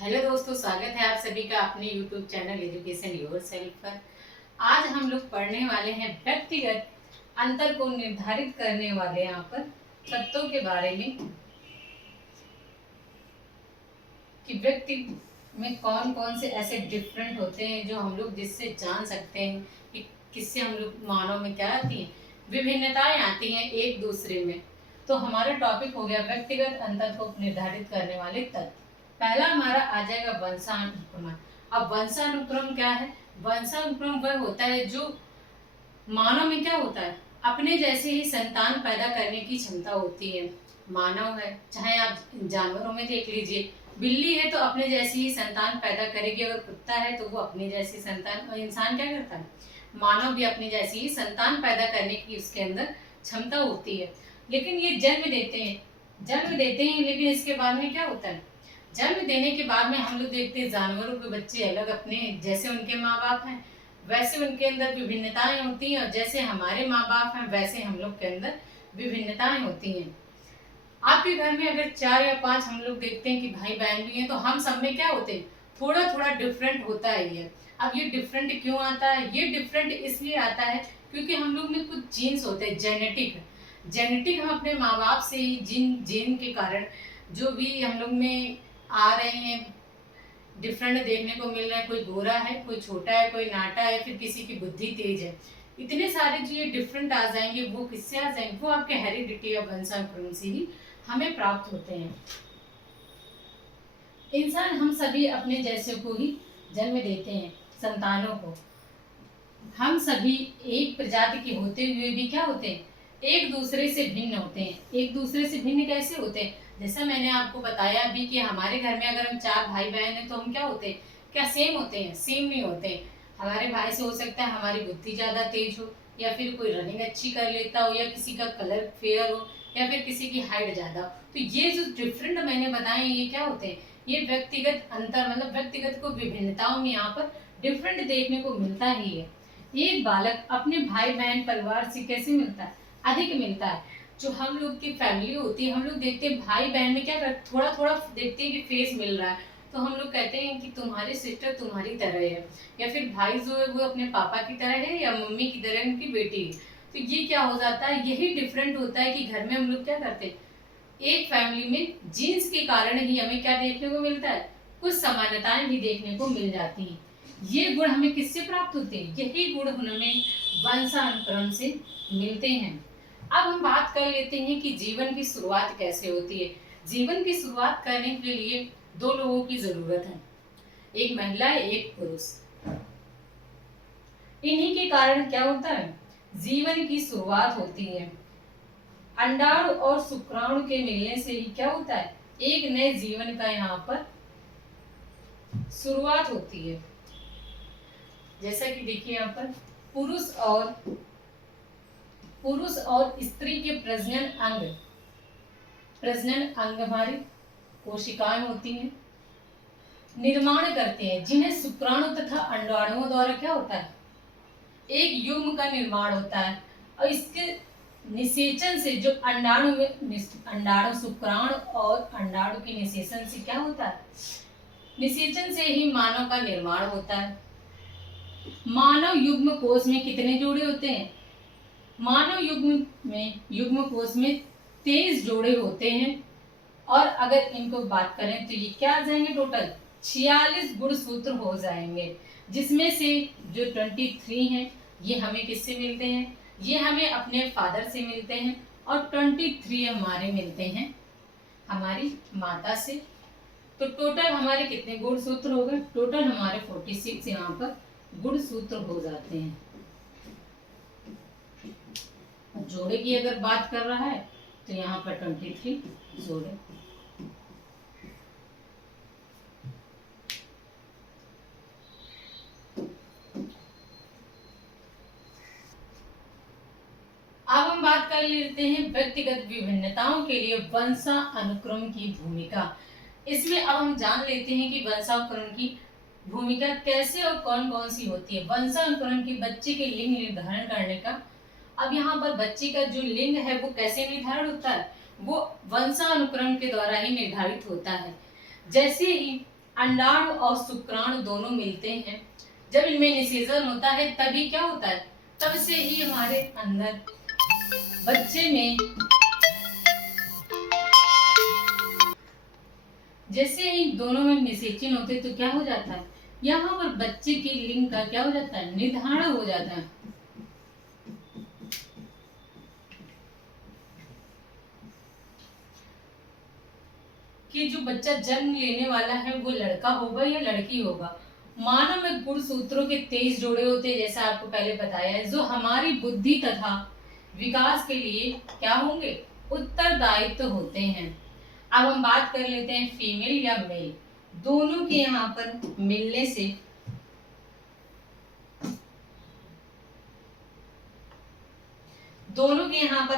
Hello दोस्तों, स्वागत है आप सभी का अपने यूट्यूब चैनल एजुकेशन योरसेल्फ पर। आज हम लोग पढ़ने वाले हैं व्यक्तिगत अंतर को निर्धारित करने वाले यहाँ पर तत्वों के बारे में कि व्यक्ति में कौन कौन से ऐसे डिफरेंट होते हैं जो हम लोग जिससे जान सकते हैं कि किससे हम लोग मानव में क्या आती हैं, विभिन्नताएं आती हैं एक दूसरे में। तो हमारा टॉपिक हो गया व्यक्तिगत अंतर को निर्धारित करने वाले तत्व। पहला हमारा आ जाएगा वंशानुक्रम। अब वंशानुक्रम क्या है? वंशानुक्रम वह होता है जो मानव में क्या होता है, अपने जैसे ही संतान पैदा करने की क्षमता होती है। मानव है, चाहे आप जानवरों में देख लीजिए, बिल्ली है तो अपने जैसी ही संतान पैदा करेगी, अगर कुत्ता है तो वो अपने जैसी संतान, और इंसान क्या करता है, मानव भी अपने जैसी ही संतान पैदा करने की उसके अंदर क्षमता होती है। लेकिन ये जन्म देते हैं लेकिन इसके बाद में क्या होता है, जन्म देने के बाद में हम लोग देखते हैं जानवरों के बच्चे अलग, अपने जैसे उनके माँ बाप हैं वैसे उनके अंदर विभिन्नताएं होती हैं, और जैसे हमारे माँ बाप हैं वैसे हम लोग के अंदर विभिन्नताएं होती हैं। आपके घर में अगर 4 या 5 हम लोग देखते हैं कि भाई बहन भी हैं, तो हम सब में क्या होते हैं, थोड़ा थोड़ा डिफरेंट होता है ये। अब ये डिफरेंट क्यों आता है? ये डिफरेंट इसलिए आता है क्योंकि हम लोग में कुछ जीन्स होते हैं, जेनेटिक हम अपने माँ बाप से ही जीन के कारण जो भी हम लोग में आ रहे हैं, डिफरेंट देखने को मिल रहा है। कोई गोरा है, कोई छोटा है, कोई नाटा है, फिर किसी की बुद्धि तेज है। इतने सारे जो ये डिफरेंट आ जाएंगे, वो किससे आ जाएंगे? वो आपके हेरिडिटी या वंशानुक्रम से ही हमें प्राप्त होते हैं। इंसान हम सभी अपने जैसे को ही जन्म देते हैं, संतानों को। हम सभी एक प्रजाति के होते हुए भी क्या होते हैं, एक दूसरे से भिन्न होते हैं। एक दूसरे से भिन्न कैसे होते हैं? जैसा मैंने आपको बताया अभी कि हमारे घर में अगर हम 4 भाई बहन हैं तो हम क्या होते हैं, क्या सेम होते हैं? सेम नहीं होते हैं। हमारे भाई से हो सकता है हमारी बुद्धि ज़्यादा तेज हो, या फिर कोई रनिंग अच्छी कर लेता हो, या किसी का कलर फेयर हो, या फिर किसी की हाइट ज़्यादा हो। तो ये जो डिफरेंट मैंने बताए ये क्या होते हैं, ये व्यक्तिगत अंतर, मतलब व्यक्तिगत को विभिन्नताओं में यहाँ पर डिफरेंट देखने को मिलता ही है। एक बालक अपने भाई बहन परिवार से कैसे मिलता है, अधिक मिलता है। जो हम लोग की फैमिली होती है, हम लोग देखते हैं भाई बहन में क्या करते, थोड़ा थोड़ा देखते हैं कि फेस मिल रहा है, तो हम लोग कहते हैं कि तुम्हारी सिस्टर तुम्हारी तरह है, या फिर भाई जो है वो अपने पापा की तरह है, या मम्मी की तरह उनकी बेटी है। तो ये क्या हो जाता है, यही डिफरेंट होता है कि घर में हम लोग क्या करते हैं, एक फैमिली में जीन्स के कारण ही हमें क्या देखने को मिलता है, कुछ समानताएं भी देखने को मिल जाती हैं। ये गुण हमें किससे प्राप्त होते हैं? यही गुण हमें वंशानुक्रम से मिलते हैं। अब हम बात कर लेते हैं कि जीवन की शुरुआत कैसे होती है। जीवन की शुरुआत करने के लिए 2 लोगों की जरूरत है, एक महिला एक पुरुष। इन्हीं के कारण क्या होता है, जीवन की शुरुआत होती है। अंडाणु और शुक्राणु के मिलने से ही क्या होता है, एक नए जीवन का यहाँ पर शुरुआत होती है। जैसा कि देखिए यहाँ पर पुरुष और स्त्री के प्रजनन अंग हमारी कोशिकाएं होती हैं, निर्माण करते हैं, जिन्हें शुक्राणु तथा अंडाणुओं द्वारा क्या होता है, एक युग्म का निर्माण होता है। और इसके निषेचन से जो अंडाणु शुक्राणु और अंडाणु के निषेचन से क्या होता है, निषेचन से ही मानव का निर्माण होता है। मानव युग्म कोश में कितने जोड़े होते हैं? मानव युग्म कोश में 23 जोड़े होते हैं। और अगर इनको बात करें तो ये क्या आ जाएंगे, टोटल 46 गुणसूत्र हो जाएंगे, जिसमें से जो 23 हैं ये हमें किससे मिलते हैं, ये हमें अपने फादर से मिलते हैं, और 23 हमारे मिलते हैं हमारी माता से। तो टोटल हमारे कितने गुणसूत्र हो गए? टोटल हमारे 46 यहाँ पर गुणसूत्र हो जाते हैं। जोड़े की अगर बात कर रहा है तो यहाँ पर 23 जोड़े। अब हम बात कर लेते हैं व्यक्तिगत विभिन्नताओं के लिए वंशानुक्रम की भूमिका। इसमें अब हम जान लेते हैं कि वंशानुक्रम की भूमिका कैसे और कौन कौन सी होती है। वंशानुक्रम की बच्चे के लिंग निर्धारण करने का, अब यहाँ पर बच्चे का जो लिंग है वो कैसे निर्धारित होता है, वो वंशानुक्रम के द्वारा ही निर्धारित होता है। जैसे ही अंडाणु और शुक्राणु दोनों मिलते हैं, जब इनमें निषेचन होता है तभी क्या होता है, तब से ही हमारे अंदर बच्चे में जैसे ही दोनों में निषेचन होते तो क्या हो जाता है, यहाँ पर बच्चे के लिंग का क्या हो जाता है, निर्धारण हो जाता है। कि जो बच्चा जन्म लेने वाला है वो लड़का होगा या लड़की होगा। मानव में गुणसूत्रों के 23 जोड़े होते हैं, जैसा आपको पहले बताया है, जो हमारी बुद्धि तथा विकास के लिए क्या होंगे, उत्तरदायित्व होते हैं। अब हम बात कर लेते हैं फीमेल या मेल, दोनों के यहाँ पर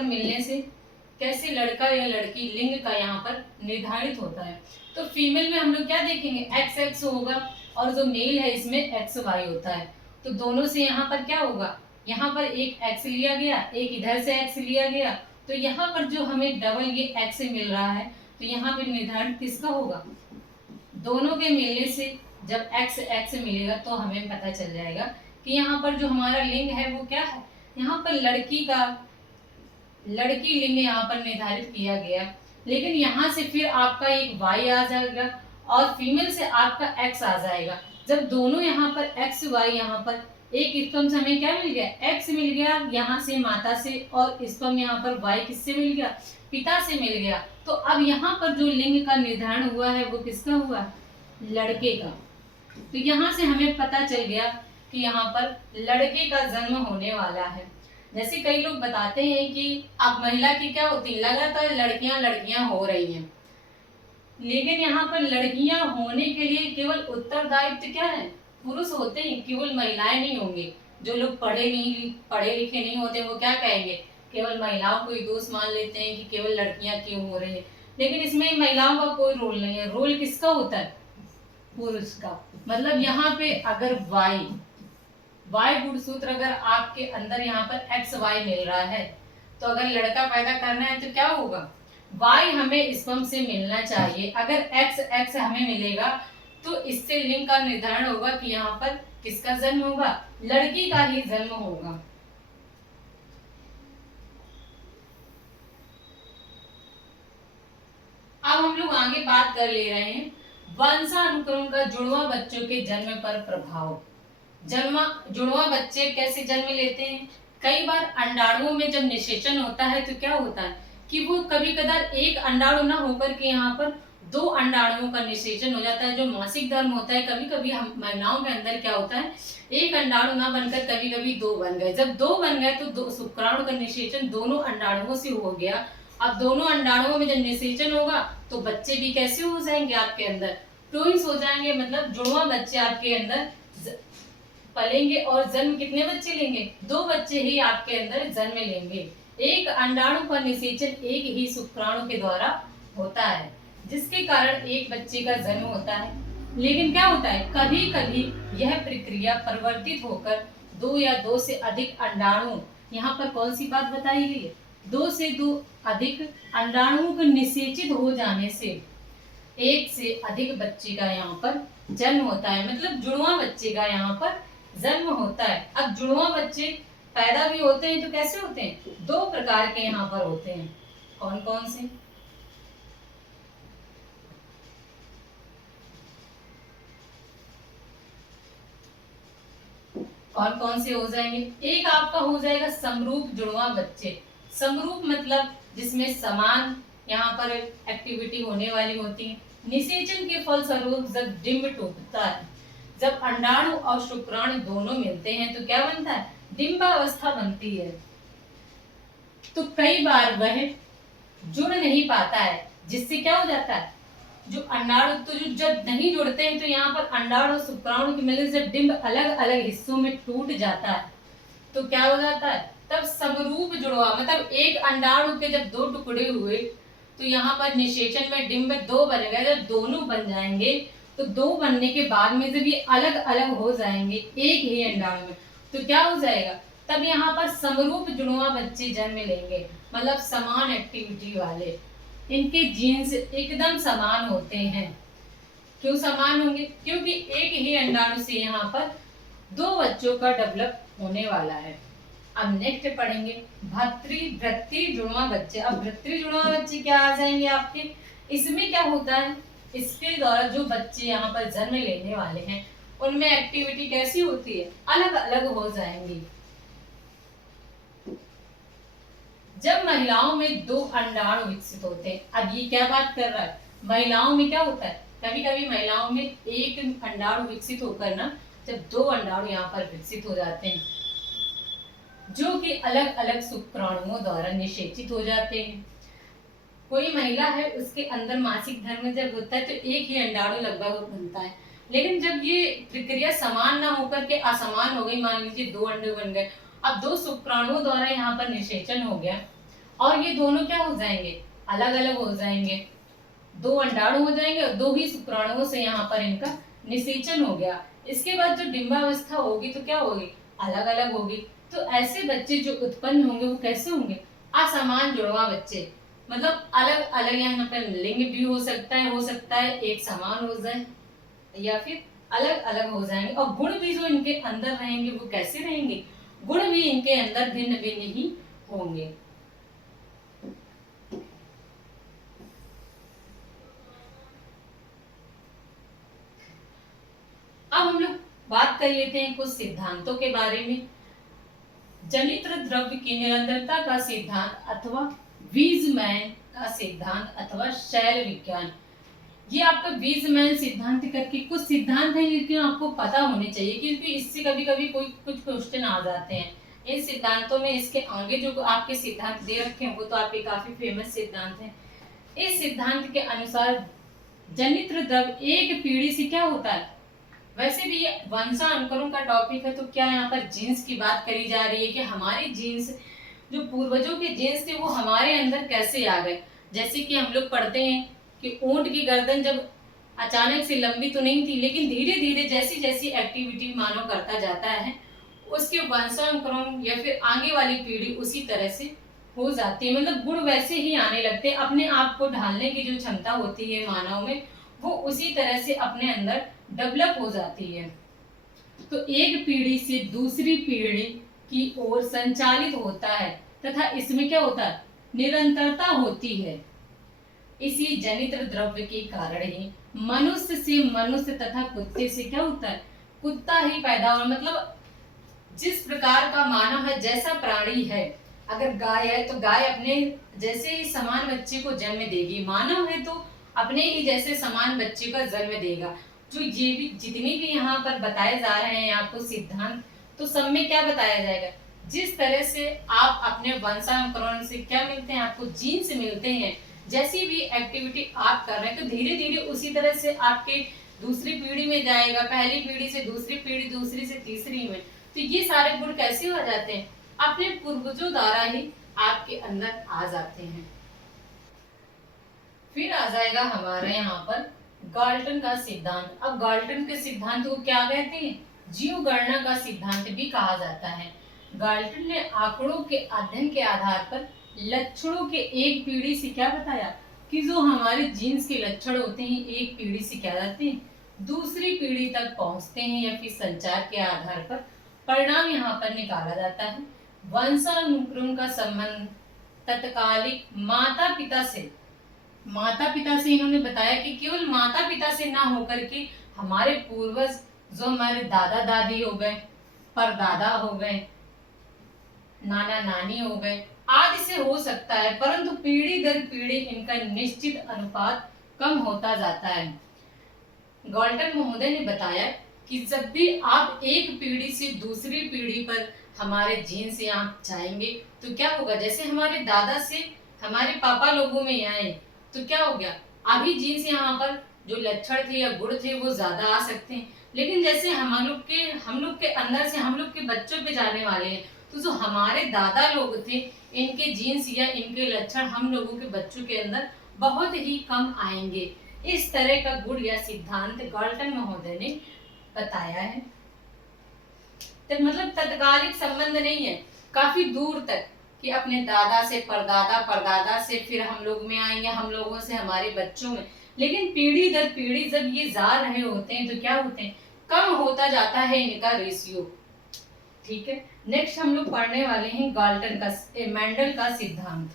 मिलने से कैसे लड़का या लड़की लिंग का यहाँ पर निर्धारित होता है। तो फीमेल में हम लोग क्या देखेंगे, एक्स एक्स होगा, और जो मेल है इसमें एक्स वाई होता है। तो दोनों से यहाँ पर क्या होगा, यहाँ पर एक एक्स लिया गया, एक इधर से एक्स लिया गया, तो यहाँ पर जो हमें डबल ये एक्स मिल रहा है, तो यहाँ पर निर्धारण किसका होगा, दोनों के मिलने से जब एक्स एक्स मिलेगा तो हमें पता चल जाएगा कि यहाँ पर जो हमारा लिंग है वो क्या है, यहाँ पर लड़की लिंग यहाँ पर निर्धारित किया गया। लेकिन यहाँ से फिर आपका एक वाई आ जाएगा और फीमेल से आपका एक्स आ जाएगा। जब दोनों यहाँ पर एक्स वाई, यहाँ पर एक स्पर्म से हमें क्या मिल गया, एक्स मिल गया यहाँ से माता से, और स्पर्म यहाँ पर वाई किससे मिल गया, पिता से मिल गया। तो अब यहाँ पर जो लिंग का निर्धारण हुआ है वो किसका हुआ, लड़के का। तो यहाँ से हमें पता चल गया कि यहाँ पर लड़के का जन्म होने वाला है। जैसे कई लोग बताते हैं कि अब महिला की क्या होती है, लगातार लड़कियां हो रही हैं, लेकिन यहाँ पर लड़कियां होने के लिए केवल उत्तरदायित्व क्या है, पुरुष होते हैं, केवल महिलाएं नहीं होंगे। जो लोग पढ़े लिखे नहीं होते वो क्या कहेंगे, केवल महिलाओं को ही दोष मान लेते हैं कि केवल लड़कियां क्यों हो रही है। लेकिन इसमें महिलाओं का कोई रोल नहीं है, रोल किसका होता है, पुरुष का। मतलब यहाँ पे अगर वाई गुणसूत्र अगर आपके अंदर यहाँ पर एक्स वाई मिल रहा है, तो अगर लड़का पैदा करना है तो क्या होगा, वाई हमें स्पर्म से मिलना चाहिए। अगर एक्स एक्स हमें मिलेगा तो इससे लिंग का निर्धारण होगा कि यहाँ पर किसका जन्म होगा, लड़की का ही जन्म होगा। अब हम लोग आगे बात कर ले रहे हैं वंशानुक्रम का जुड़वा बच्चों के जन्म पर प्रभाव। जुड़वा बच्चे कैसे जन्म लेते हैं, कई बार अंडाणुओं में जब निषेचन होता है तो क्या होता है कि वो कभी कदार एक अंडाणु ना होकर के यहाँ पर 2 अंडाणुओं का निषेचन हो जाता है। जो मासिक धर्म होता है, कभी कभी हम महिलाओं के अंदर क्या होता है, एक अंडाणु ना बनकर कभी कभी 2 बन गए। जब 2 बन गए तो 2 शुक्राणु का निषेचन दोनों अंडाणुओं से हो गया। अब दोनों अंडाणुओं में जब निषेचन होगा तो बच्चे भी कैसे हो जाएंगे आपके अंदर, ट्विंस हो जाएंगे। मतलब जुड़वा बच्चे आपके अंदर पलेंगे और जन्म कितने बच्चे लेंगे, 2 बच्चे ही आपके अंदर जन्म लेंगे। एक अंडाणु का निषेचन एक ही शुक्राणु के द्वारा होता है, जिसके कारण एक बच्चे का जन्म होता है। लेकिन क्या होता है, कभी कभी यह प्रक्रिया परिवर्तित होकर 2 या 2 से अधिक अंडाणु, यहाँ पर कौन सी बात बताई गई है, 2 से 2 अधिक अंडाणुओं के निषेचित हो जाने से एक से अधिक बच्चे का यहाँ पर जन्म होता है। मतलब जुड़वा बच्चे का यहाँ पर जन्म होता है। अब जुड़वा बच्चे पैदा भी होते हैं तो कैसे होते हैं, 2 प्रकार के यहाँ पर होते हैं। कौन कौन से, हो जाएंगे, एक आपका हो जाएगा समरूप जुड़वा बच्चे। समरूप मतलब जिसमें समान यहाँ पर एक्टिविटी होने वाली होती है। निषेचन के फलस्वरूप जब डिंब टूटता है, जब अंडाणु और शुक्राणु दोनों मिलते हैं तो क्या बनता है, डिंबावस्था बनती है। तो कई बार वह जुड़ नहीं पाता है, जिससे क्या हो जाता है, जो अंडाणु तो जो जब नहीं जुड़ते हैं तो यहाँ पर अंडाणु और शुक्राणु के मिलने से डिंब अलग अलग हिस्सों में टूट जाता है। तो क्या हो जाता है, तब समरूप जुड़वा, मतलब एक अंडाणु के जब 2 टुकड़े हुए तो यहाँ पर निषेचन में डिंब 2 बन गए। जब दोनों बन जाएंगे तो 2 बनने के बाद में जब ये अलग अलग हो जाएंगे एक ही अंडाणु में, तो क्या हो जाएगा, तब यहाँ पर समरूप जुड़वा बच्चे जन्म लेंगे। मतलब समान एक्टिविटी वाले, इनके जीन्स एकदम समान होते हैं। क्यों समान होंगे? क्योंकि एक ही अंडाणु से यहाँ पर दो बच्चों का डेवलप होने वाला है। अब नेक्स्ट पढ़ेंगे भ्रातृ जुड़वा बच्चे। अब भ्रातृ जुड़वा बच्चे क्या आ जाएंगे आपके? इसमें क्या होता है, इसके द्वारा जो बच्चे यहाँ पर जन्म लेने वाले हैं उनमें एक्टिविटी कैसी होती है? अलग अलग हो जाएंगी। जब महिलाओं में दो अंडाणु विकसित होते हैं, अब ये क्या बात कर रहा है, महिलाओं में क्या होता है, कभी कभी महिलाओं में एक अंडाणु विकसित होकर ना जब दो अंडाणु यहाँ पर विकसित हो जाते हैं जो कि अलग अलग शुक्राणुओं द्वारा निषेचित हो जाते हैं। कोई महिला है, उसके अंदर मासिक धर्म जब होता है तो एक ही अंडाणु लगभग बनता है, लेकिन जब ये प्रक्रिया समान ना होकर के असमान हो गई, मान लीजिए दो अंडे बन गए, अब दो शुक्राणुओं द्वारा यहाँ पर निषेचन हो गया और ये दोनों क्या हो जाएंगे, अलग अलग हो जाएंगे, दो अंडाणु हो जाएंगे और दो ही शुक्राणुओं से यहाँ पर इनका निषेचन हो गया। इसके बाद जो डिंबावस्था होगी तो क्या होगी, अलग अलग होगी। तो ऐसे बच्चे जो उत्पन्न होंगे वो कैसे होंगे, असमान जुड़वा बच्चे, मतलब अलग अलग यहाँ पर लिंग भी हो सकता है एक समान हो जाए या फिर अलग अलग हो जाएंगे। और गुण भी जो इनके अंदर रहेंगे वो कैसे रहेंगे, गुण भी इनके अंदर भिन्न भिन्न ही होंगे। अब हम लोग बात कर लेते हैं कुछ सिद्धांतों के बारे में। जनित्र द्रव्य की निरंतरता का सिद्धांत अथवा वीजमैन का सिद्धांत अथवा शैल विज्ञान, ये आपका वीजमैन सिद्धांत करके कुछ सिद्धांत है, लेकिन आपको पता होने चाहिए क्योंकि इससे कभी कभी कोई कुछ क्वेश्चन आ जाते हैं। इन सिद्धांतों में इसके आगे जो आपके सिद्धांत दे रखे हैं वो तो आपके काफी फेमस सिद्धांत हैं। इस सिद्धांत के अनुसार जनित्र द्रव्य एक पीढ़ी से क्या होता है, वैसे भी ये वंशानुक्रम का टॉपिक है तो क्या यहाँ पर जीन्स की बात करी जा रही है कि हमारे जीन्स जो पूर्वजों के जीन्स थे वो हमारे अंदर कैसे आ गए। जैसे कि हम लोग पढ़ते हैं कि ऊंट की गर्दन जब अचानक से लंबी तो नहीं थी, लेकिन धीरे धीरे जैसी जैसी एक्टिविटी मानव करता जाता है उसके वंशानुक्रम या फिर आगे वाली पीढ़ी उसी तरह से हो जाती है, मतलब गुण वैसे ही आने लगते हैं। अपने आप को ढालने की जो क्षमता होती है मानव में वो उसी तरह से अपने अंदर डेवलप हो जाती है। तो एक पीढ़ी से दूसरी पीढ़ी की ओर संचालित होता है तथा इसमें क्या होता है, निरंतरता होती है। इसी जनित्र द्रव्य के कारण ही मनुष्य से मनुष्य तथा कुत्ते से क्या होता है, कुत्ता ही पैदा हो, मतलब जिस प्रकार का मानव है, जैसा प्राणी है, अगर गाय है तो गाय अपने जैसे ही समान बच्चे को जन्म देगी, मानव है तो अपने ही जैसे समान बच्चे का जन्म देगा। जो ये भी जितने भी यहाँ पर बताए जा रहे हैं आपको सिद्धांत, तो सब में क्या बताया जाएगा, जिस तरह से आप अपने वंशानुक्रमण से क्या मिलते हैं, आपको जीन से मिलते हैं, जैसी भी एक्टिविटी आप कर रहे हैं तो धीरे धीरे उसी तरह से आपके दूसरी पीढ़ी में जाएगा, पहली पीढ़ी से दूसरी पीढ़ी, दूसरी से तीसरी में। तो ये सारे गुण कैसे हो जाते हैं, अपने पूर्वजों द्वारा ही आपके अंदर आ जाते हैं। फिर आ जाएगा हमारे यहाँ पर गाल्टन का सिद्धांत। अब गाल्टन के सिद्धांत को क्या कहते हैं, जीव गणना का सिद्धांत भी कहा जाता है। गाल्टन ने आंकड़ों के अध्ययन के आधार पर लक्षणों के एक पीढ़ी से क्या बताया कि जो हमारे जीन्स के लक्षण होते हैं एक पीढ़ी से क्या जाते हैं दूसरी पीढ़ी तक पहुंचते हैं, या फिर संचार के आधार पर परिणाम यहाँ पर निकाला जाता है। वंशानुक्रम का संबंध तत्कालिक माता पिता से इन्होंने बताया कि केवल माता पिता से ना होकर के हमारे पूर्वज जो हमारे दादा दादी हो गए, परदादा हो गए, नाना नानी हो गए आदि से हो सकता है, परंतु पीढ़ी दर पीढ़ी इनका निश्चित अनुपात कम होता जाता है। गाल्टन महोदय ने बताया कि जब भी आप एक पीढ़ी से दूसरी पीढ़ी पर हमारे जीन से आप जाएंगे तो क्या होगा, जैसे हमारे दादा से हमारे पापा लोगों में आए तो क्या हो गया, अभी जीन से यहाँ पर जो लक्षण थे या गुण थे वो ज्यादा आ सकते हैं, लेकिन जैसे हम लोग के अंदर से हम लोग के बच्चों पे जाने वाले हैं तो जो हमारे दादा लोग थे इनके जीन्स या इनके लक्षण हम लोगों के बच्चों के अंदर बहुत ही कम आएंगे। इस तरह का गुण या सिद्धांत गाल्टन महोदय ने बताया है। तो मतलब तत्कालिक संबंध नहीं है, काफी दूर तक कि अपने दादा से परदादा, परदादा से फिर हम लोग में आएंगे, हम लोगों से हमारे बच्चों में, लेकिन पीढ़ी दर पीढ़ी जब ये जा रहे होते हैं तो क्या होते हैं, कम होता जाता है इनका रेशियो। ठीक है, नेक्स्ट हम लोग पढ़ने वाले हैं गाल्टन का मेंडल का सिद्धांत।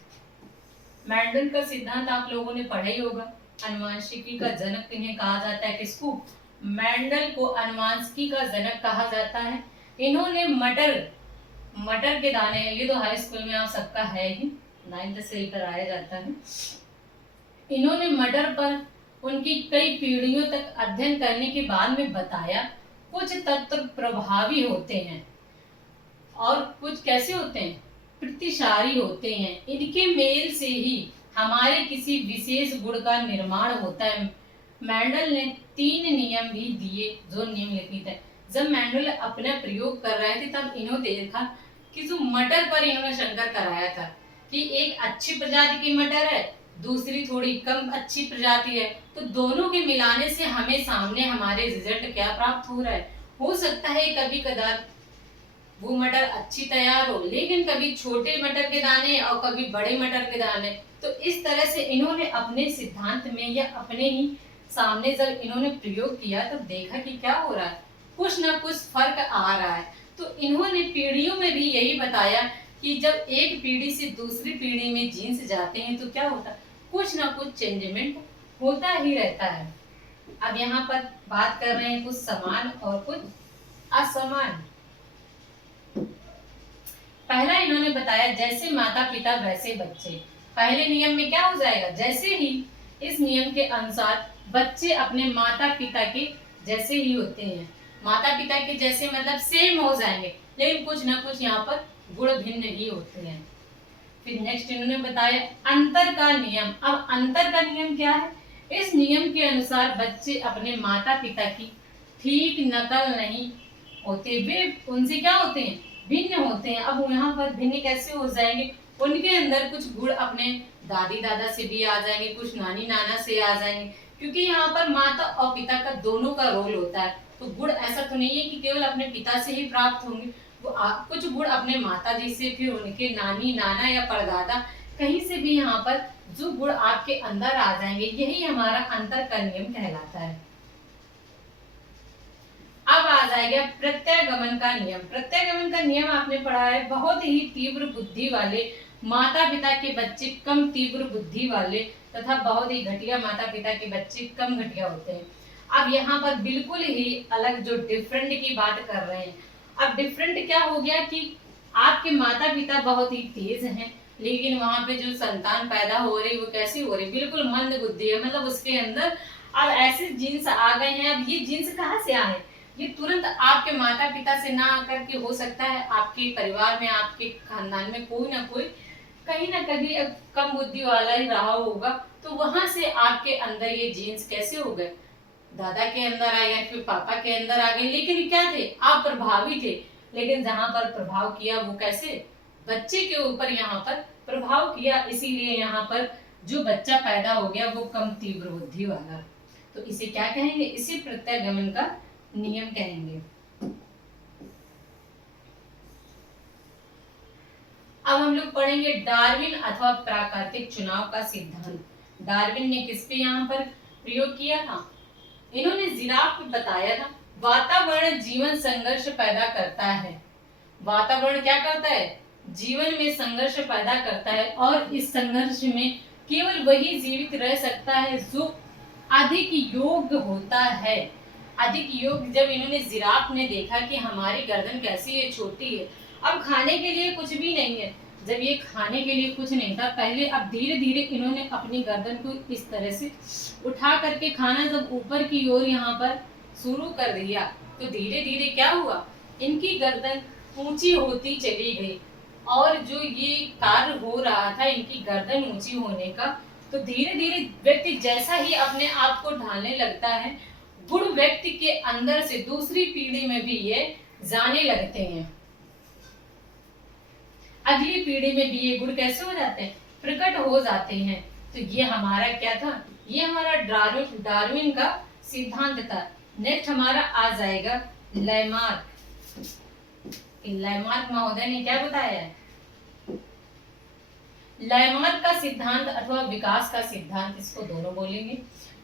मेंडल का सिद्धांत आप लोगों ने पढ़ा ही होगा। अनुवांशिकी का जनक इन्हें कहा जाता है, किसको? मेंडल को अनुवांशिकी का जनक कहा जाता है। इन्होंने मटर के दाने, ये तो हाई स्कूल में आप सबका है ही, 9th से कराया जाता है। इन्होंने मटर पर उनकी कई पीढ़ियों तक अध्ययन करने के बाद में बताया कुछ तत्व प्रभावी होते हैं और कुछ कैसे होते हैं, प्रतिसारी होते हैं। इनके मेल से ही हमारे किसी विशेष गुण का निर्माण होता है। मेंडल ने 3 नियम भी दिए जो निम्नलिखित है। जब मेंडल अपना प्रयोग कर रहे थे तब इन्होंने देखा कि जो मटर पर इन्होंने शंकर कराया था कि एक अच्छी प्रजाति की मटर है, दूसरी थोड़ी कम अच्छी प्रजाति है, तो दोनों के मिलाने से हमें सामने हमारे रिजल्ट क्या प्राप्त हो रहा है। हो सकता है कभी कदार वो मटर अच्छी तैयार हो, लेकिन कभी छोटे मटर के दाने और कभी बड़े मटर के दाने। तो इस तरह से इन्होंने अपने सिद्धांत में या अपने ही सामने जब इन्होंने प्रयोग किया तब देखा कि क्या हो रहा है, कुछ ना कुछ फर्क आ रहा है। तो इन्होंने पीढ़ियों में भी यही बताया कि जब एक पीढ़ी से दूसरी पीढ़ी में जीन्स जाते हैं तो क्या होता है, कुछ ना कुछ चेंजमेंट होता ही रहता है। अब यहाँ पर बात कर रहे हैं कुछ समान और कुछ असमान। पहला इन्होंने बताया जैसे माता पिता वैसे बच्चे। पहले नियम में क्या हो जाएगा, जैसे ही इस नियम के अनुसार बच्चे अपने माता पिता के जैसे ही होते हैं। माता पिता के जैसे मतलब सेम हो जाएंगे, लेकिन कुछ ना कुछ यहाँ पर गुण भिन्न ही होते हैं। फिर नेक्स्ट इन्होंने बताया अंतर का नियम। अब अंतर का नियम क्या है, इस नियम के अनुसार बच्चे अपने माता पिता की ठीक नकल नहीं होते, वे उनसे क्या होते हैं, भिन्न होते हैं। अब यहाँ पर भिन्न कैसे हो जाएंगे, उनके अंदर कुछ गुण अपने दादी दादा से भी आ जाएंगे, कुछ नानी नाना से आ जाएंगे, क्योंकि यहाँ पर माता और पिता का दोनों का रोल होता है। तो गुण ऐसा तो नहीं है कि केवल अपने पिता से ही प्राप्त होंगे, वो कुछ गुण अपने माता जी से, फिर उनके नानी नाना या परदादा कहीं से भी यहाँ पर जो गुण आपके अंदर आ जाएंगे, यही हमारा अंतर का नियम कहलाता है। अब आ जाएगा प्रत्यागमन का नियम। प्रत्यागमन का नियम आपने पढ़ा है, बहुत ही तीव्र बुद्धि वाले माता पिता के बच्चे कम तीव्र बुद्धि वाले तथा बहुत ही घटिया माता पिता के बच्चे कम घटिया होते हैं। अब यहाँ पर बिल्कुल ही अलग जो डिफरेंट की बात कर रहे हैं। अब डिफरेंट क्या हो गया कि आपके माता पिता बहुत ही तेज हैं, लेकिन वहां पे जो संतान पैदा हो रही वो कैसी हो रही, बिल्कुल मंद बुद्धि है, मतलब उसके अंदर अब ऐसे जीन्स आ गए हैं। अब ये जीन्स कहाँ से आए, ये तुरंत आपके माता पिता से ना आकर के हो सकता है आपके परिवार में, आपके खानदान में कोई ना कोई कहीं ना कहीं कम बुद्धि वाला ही रहा होगा, तो वहां से आपके अंदर ये जीन्स कैसे हो गए, दादा के अंदर आ गए, फिर पापा के अंदर आ गए, लेकिन क्या थे, आप प्रभावी थे। लेकिन जहां पर प्रभाव किया वो कैसे, बच्चे के ऊपर यहाँ पर प्रभाव किया, इसीलिए यहाँ पर जो बच्चा पैदा हो गया वो कम तीव्र बुद्धि वाला। तो इसे क्या कहेंगे, इसे प्रत्यागमन का नियम कहेंगे। अब हम लोग पढ़ेंगे डार्विन अथवा प्राकृतिक चुनाव का सिद्धांत। डार्विन ने किस पे यहाँ पर प्रयोग किया था, इन्होंने जिराफ को बताया था वातावरण जीवन संघर्ष पैदा करता है। वातावरण क्या करता है, जीवन में संघर्ष पैदा करता है, और इस संघर्ष में केवल वही जीवित रह सकता है जो अधिक योग्य होता है। अधिक योग्य, जब इन्होंने जिराफ ने देखा कि हमारी गर्दन कैसी है, छोटी है, अब खाने के लिए कुछ भी नहीं है, जब ये खाने के लिए कुछ नहीं था पहले, अब धीरे धीरे इन्होंने अपनी गर्दन को इस तरह से उठा करके खाना जब ऊपर की ओर यहाँ पर शुरू कर दिया, तो धीरे धीरे क्या हुआ, इनकी गर्दन ऊंची होती चली गई। और जो ये कार्य हो रहा था इनकी गर्दन ऊंची होने का, तो धीरे धीरे व्यक्ति जैसा ही अपने आप को ढालने लगता है, गुण व्यक्ति के अंदर से दूसरी पीढ़ी में भी ये जाने लगते हैं। अगली पीढ़ी में भी ये गुण कैसे हो जाते हैं, प्रकट हो जाते हैं। तो ये हमारा क्या था, ये हमारा डार्विन का सिद्धांत था। नेक्स्ट हमारा आ जाएगा लैमार्क। लैमार्क महोदय ने क्या बताया है, लैमार्क का सिद्धांत अथवा विकास का सिद्धांत, इसको दोनों बोलेंगे।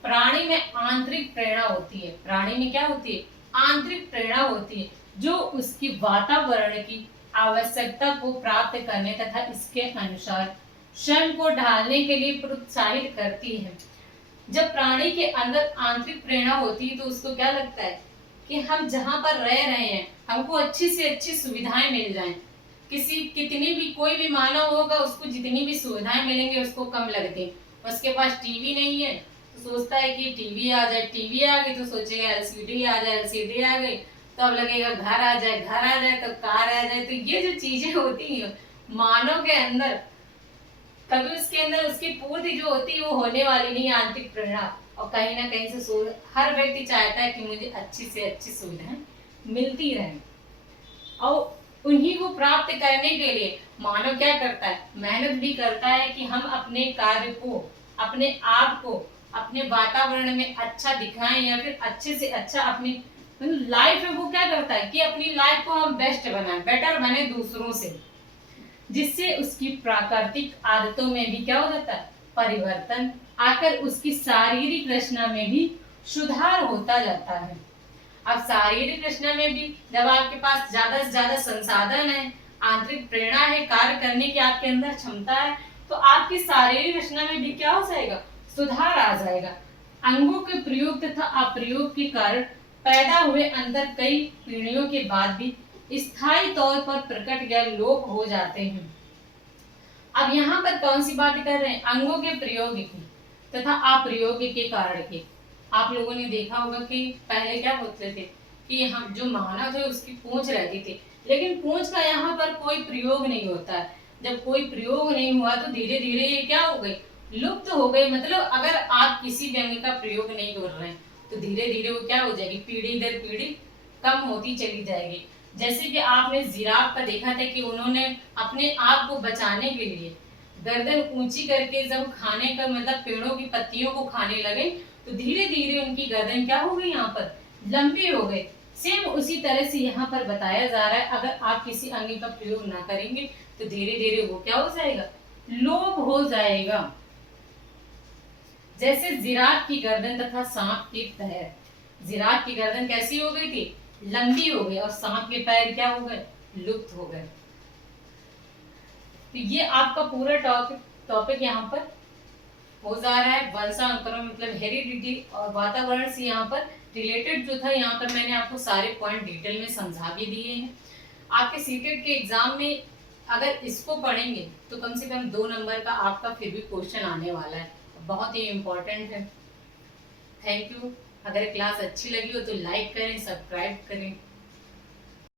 प्राणी में आंतरिक प्रेरणा होती है। प्राणी में क्या होती है? आंतरिक प्रेरणा होती है, जो उसकी वातावरण की आवश्यकता को प्राप्त करने तथा इसके अनुसार स्वयं को ढालने के लिए प्रोत्साहित करती है। जब प्राणी के अंदर आंतरिक प्रेरणा होती है तो उसको क्या लगता है कि हम जहाँ पर रह रहे हैं हमको अच्छी से अच्छी सुविधाएं मिल जाएं। कितनी भी कोई भी मानव होगा, उसको जितनी भी सुविधाएं मिलेंगे उसको कम लगती। उसके पास टीवी नहीं है तो सोचता है कि टीवी आ जाए, टीवी आ गई तो सोचेगा एलसीडी आ जाए, एलसीडी आ गई तो अब लगेगा घर आ जाए, घर आ जाए तो कार आ जाए। तो ये जो चीजें होती हैं मानव के अंदर, कभी उसके अंदर उसकी पूर्ति जो होती है वो होने वाली नहीं है, आंतरिक प्रेरणा। और कहीं ना कहीं से हर व्यक्ति चाहता है कि मुझे अच्छी से अच्छी सुविधाएं मिलती रहें, और उन्हीं को प्राप्त करने के लिए मानव क्या करता है? मेहनत भी करता है कि हम अपने कार्य को, अपने आप को, अपने वातावरण में अच्छा दिखाएं, या फिर अच्छे से अच्छा अपनी लाइफ में वो क्या करता है कि अपनी लाइफ को हम बेस्ट बनाएं, बेटर बने दूसरों से, जिससे उसकी प्राकृतिक आदतों में भी क्या हो जाता है? परिवर्तन आकर उसकी शारीरिक रचना में भी सुधार होता जाता है। अब शारीरिक रचना में भी जब आपके पास ज्यादा से ज्यादा संसाधन है, आंतरिक प्रेरणा है, कार्य करने की आपके अंदर क्षमता है, तो आपकी शारीरिक रचना में भी क्या हो जाएगा? सुधार आ जाएगा। अंगों के प्रयोग तथा अप्रयोग के कारण पैदा हुए अंतर कई पीढ़ियों के बाद भी स्थायी तौर पर प्रकट या लोप हो जाते हैं। अब यहाँ पर कौन सी बात कर रहे हैं? अंगों के प्रयोग की तथा अप्रयोग के कारण की। आप लोगों ने देखा होगा कि पहले क्या होते थे कि हम जो मानव थे उसकी पूंछ रहती थी, लेकिन पूंछ का यहाँ पर कोई प्रयोग नहीं होता है। जब कोई प्रयोग नहीं हुआ तो धीरे धीरे ये क्या हो गई? लुप्त हो गई। मतलब अगर आप किसी भी अंग का प्रयोग नहीं कर रहे हैं तो धीरे धीरे वो क्या हो जाएगी? पीढ़ी दर पीढ़ी कम होती चली जाएगी। जैसे कि आपने जिराफ का देखा था कि उन्होंने अपने आप को बचाने के लिए गर्दन ऊंची करके जब खाने का मतलब पेड़ों की पत्तियों को खाने लगे तो धीरे धीरे उनकी गर्दन क्या हो गई? यहाँ पर लंबी हो गई। सेम उसी तरह से यहाँ पर बताया जा रहा है, अगर आप किसी अंग का प्रयोग ना करेंगे तो धीरे धीरे वो क्या हो जाएगा? लोप हो जाएगा। जैसे जिराफ की गर्दन तथा सांप के पैर। जिराफ की गर्दन कैसी हो गई थी? लंबी हो गई, और सांप के पैर क्या हो गए? लुप्त हो गए। तो ये आपका पूरा टॉपिक यहाँ पर हो जा रहा है। वंशानुक्रम मतलब हेरिडिटी और वातावरण से यहाँ पर रिलेटेड जो था, यहाँ पर मैंने आपको सारे पॉइंट डिटेल में समझा भी दिए हैं। आपके सीटेट के एग्जाम में अगर इसको पढ़ेंगे तो कम से कम 2 नंबर का आपका फिर भी क्वेश्चन आने वाला है, बहुत ही इम्पोर्टेंट है। Thank you. अगर क्लास अच्छी लगी हो तो लाइक करें, सब्सक्राइब करें।